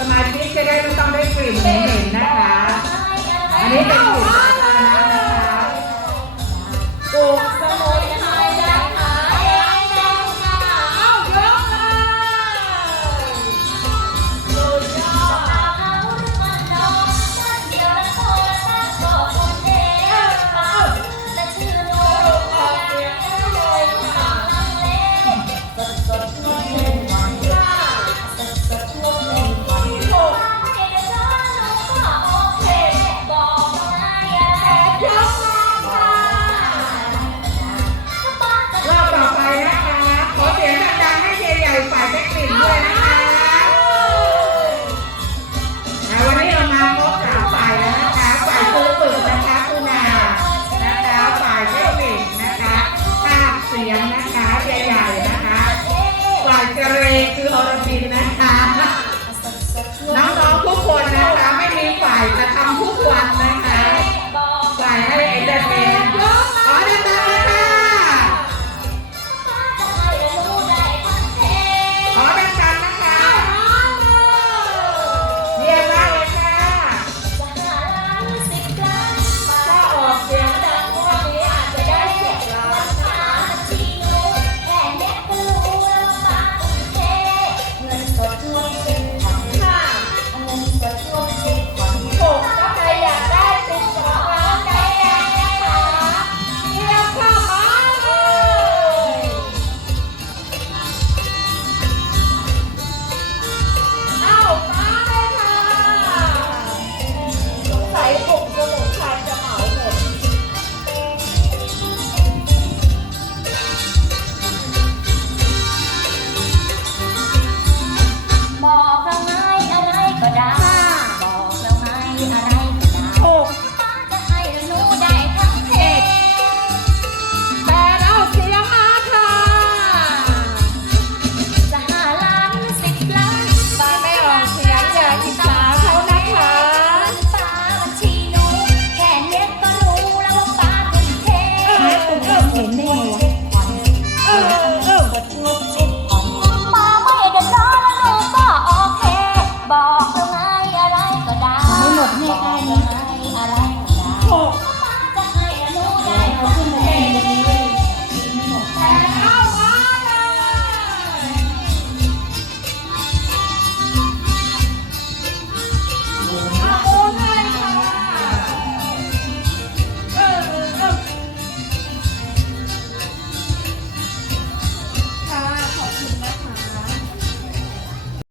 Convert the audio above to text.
สมาชิกจะได้ไม่ต้องได้กลิ่นเหม็นๆนะคะ อันนี้เป็น